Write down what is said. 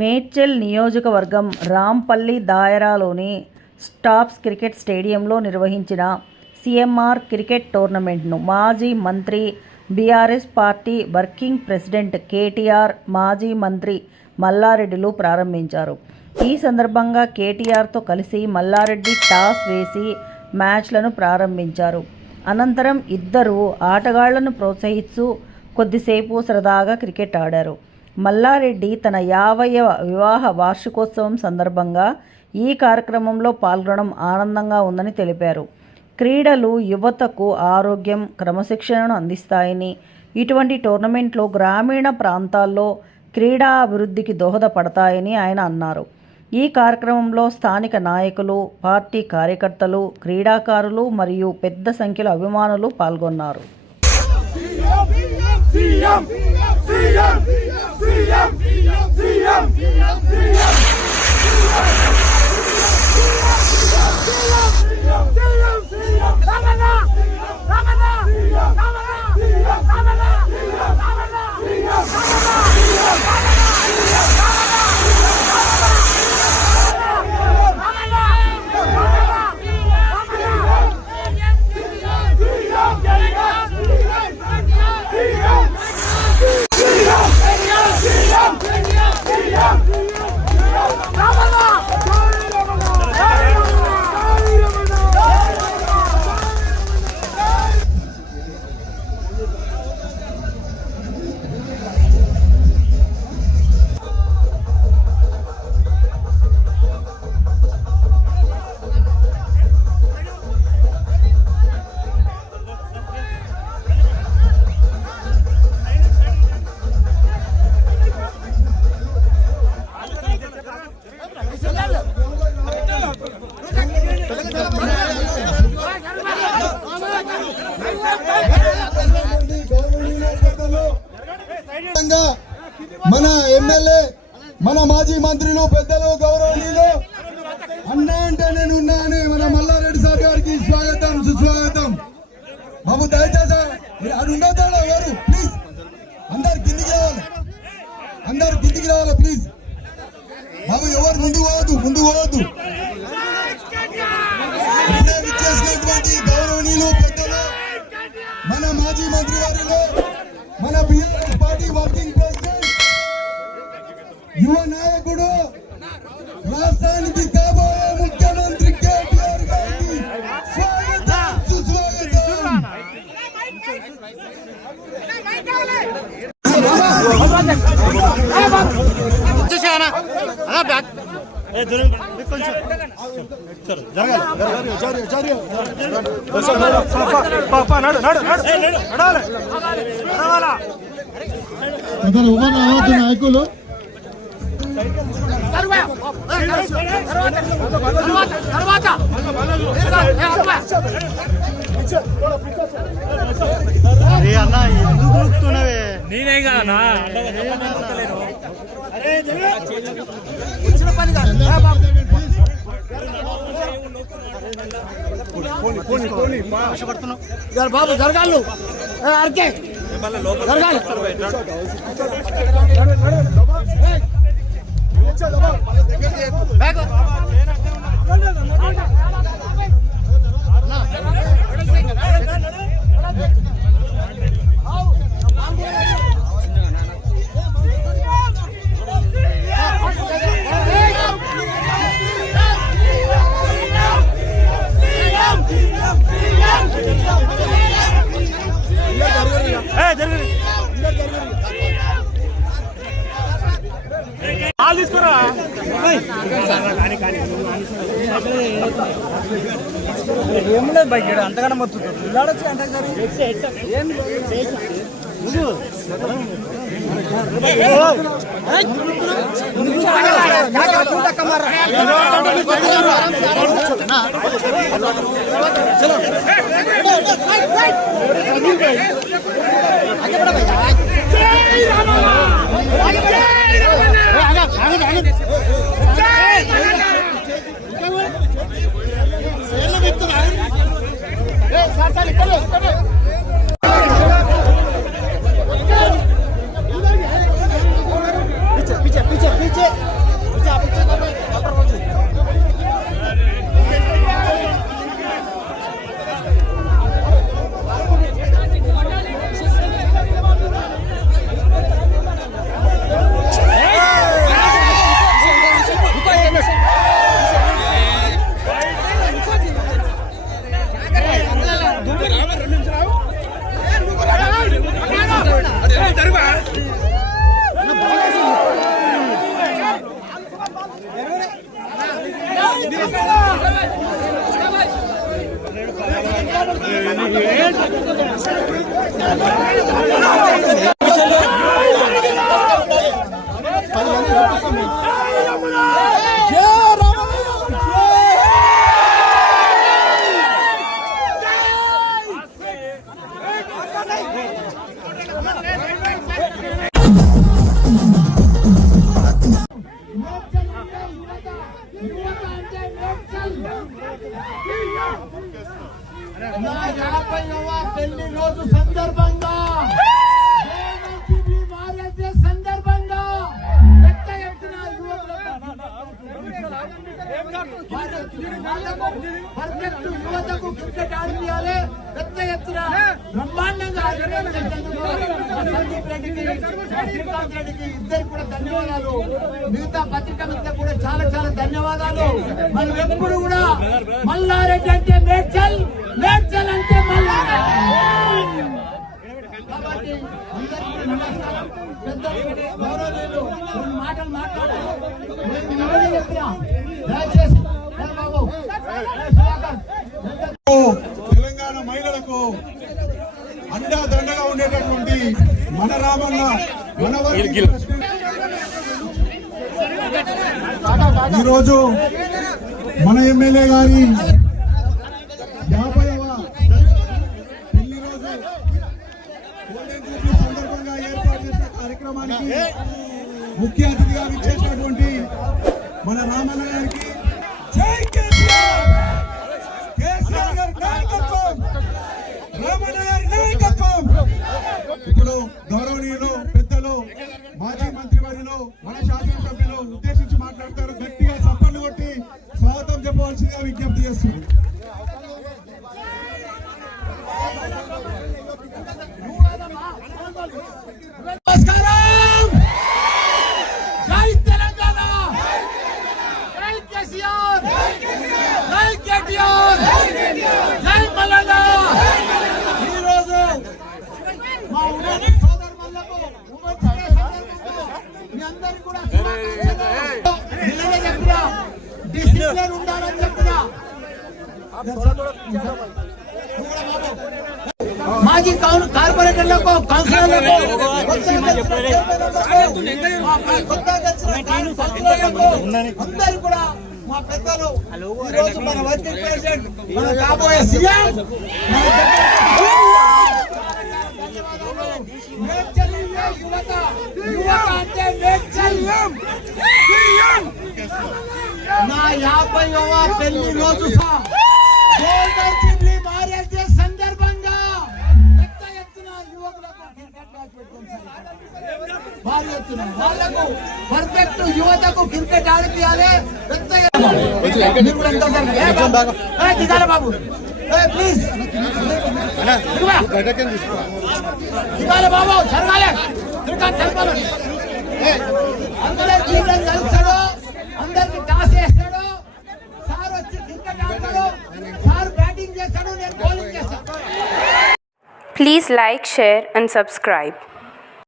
మేడ్చల్ నియోజకవర్గం Rampalli దాయరాలోని stops cricket స్టేడియంలో నిర్వహించిన సిఎంఆర్ క్రికెట్ టోర్నమెంట్ను మాజీ మంత్రి, BRS party working president KTR, మాజీ మంత్రి మల్లారెడ్డిలు ప్రారంభించారు. ఈ సందర్భంగా కేటీఆర్తో కలిసి మల్లారెడ్డి టాస్ వేసి మ్యాచ్లను ప్రారంభించారు. అనంతరం ఇద్దరు ఆటగాళ్లను ప్రోత్సహిస్తూ కొద్దిసేపు సరదాగా క్రికెట్ ఆడారు. మల్లారెడ్డి తన 50వ వివాహ వార్షికోత్సవం సందర్భంగా ఈ కార్యక్రమంలో పాల్గొనడం ఆనందంగా ఉందని తెలిపారు. క్రీడలు యువతకు ఆరోగ్యం, క్రమశిక్షణను అందిస్తాయని, ఇటువంటి టోర్నమెంట్లు గ్రామీణ ప్రాంతాల్లో క్రీడా అభివృద్ధికి దోహదపడతాయని ఆయన అన్నారు. ఈ కార్యక్రమంలో స్థానిక నాయకులు, పార్టీ కార్యకర్తలు, క్రీడాకారులు మరియు పెద్ద సంఖ్యలో అభిమానులు పాల్గొన్నారు. మన ఎమ్మెల్యే, మన మాజీ మంత్రులు, పెద్దలు, గౌరవనీయులు, అన్నా అంటే నేను ఉన్నా అని మన మల్లారెడ్డి సార్ గారికి స్వాగతం, సుస్వాగతం. బాబు దయచేసి అది ఉండతాడు ఎవరు, ప్లీజ్ అందరు కిందికి రావాలి, అందరు కిందికి రావాలి ప్లీజ్. బాబు ఎవరు ముందు పోవద్దు. ఇప్పుడే విచ్చేసినటువంటి గౌరవనీయులు, పెద్దలు, మన మాజీ మంత్రి వారిలో, మన బీఆర్ఎస్ పార్టీ వర్కింగ్ ప్రెసిడెంట్, యువ నాయకుడు, రాష్ట్రానికి కాబోయే ముఖ్యమంత్రి కేటీఆర్ గారికి స్వాగతం, సుస్వాగతం. నాయకులు అన్నా ఎందుకు గుర్తున్నవే? నేనే కాదన్నా బాబు జరగాలు జరగాలి. తీసుకురా ఏం లేదు బైక్ అంతగానే మొత్తం పిల్లాడొచ్చు అంటే पीछे पीछे पीछे నా 50వ పెళ్లి రోజు సందర్భంగా మారే సందర్భంగా పెద్ద ఎత్తున యువతకు క్రికెట్ ఆడియాలి. పెద్ద ఎత్తున బ్రహ్మాండంగా సందీప్ రెడ్డికి శ్రీకాంత్ రెడ్డికి ఇద్దరు కూడా ధన్యవాదాలు. మిగతా పత్రికా మిత్రులకు కూడా చాలా చాలా ధన్యవాదాలు. మనం ఎప్పుడు కూడా మల్లారెడ్డి అంటే మేడ్చల్, మేడ్చల్ అంటే మల్లారెడ్డి. కాబట్టి అందరికీ నమస్కారం. పెద్దలు గౌరవనీయులు కొన్ని మాటలు మాట్లాడారు. దయచేసి బాబు తెలంగాణ మహిళలకు అండదండగా ఉండేటటువంటి మన రామన్న ఈరోజు మన ఎమ్మెల్యే గారి 50వ పెళ్లి రోజు గోల్డెన్ జూబ్లీ సందర్భంగా ఏర్పాటు చేసిన కార్యక్రమానికి ముఖ్య అతిథిగా విచ్చేసినటువంటి మన రామన్న గారికి జై కేసీఆర్, కేసీఆర్ గారి నాయకత్వం, రామన్న గారి నాయకత్వం. ఇప్పుడు గౌరవనీయులు పెద్దలు మాజీ మంత్రివర్యులు మన శాసనసభ్యులు ఉద్దేశించి మాట్లాడతారు. గట్టిగా చప్పట్లు కొట్టి స్వాగతం చెప్పవలసిందిగా విజ్ఞప్తి చేస్తున్నారు. నమస్కారం. జై తెలంగాణ, జై కేసీఆర్, జై కేటీఆర్, జై మల్లన్న. ఈరోజు మా ఉమ్మడి సోదరులకు మీ అందరికీ కూడా నిన్ననే చెప్పిన డిసిప్లిన్ ఉండాలని చెప్పిన మాజీ కార్పొరేటర్లకు, కౌన్సిలర్లకు, అందరూ కూడా మా పెద్దలు ఈరోజు మన వర్కింగ్ ప్రెసిడెంట్, మన కాబోయే సీఎం, యువత అంటే నా 50వ పెళ్లి రోజు మారే సందర్భంగా పెద్ద ఎత్తున యువకులకు భారీ ఎత్తున వాళ్లకు పర్ఫెక్ట్ యువతకు క్రికెట్ ఆడిపియాలి. పెద్ద దిగాలి బాబు, ప్లీజ్ దిగాలి బాబు, జరగాలి క్రికెట్ జరగాలి. అందరికి కలుస్తాడు, అందరికి టాస్ వేస్తాడు, సార్ వచ్చి క్రికెట్ ఆడతాడు, సార్ బ్యాటింగ్ చేస్తాడు, నేను బౌలింగ్ చేస్తాను. Please like, share and subscribe.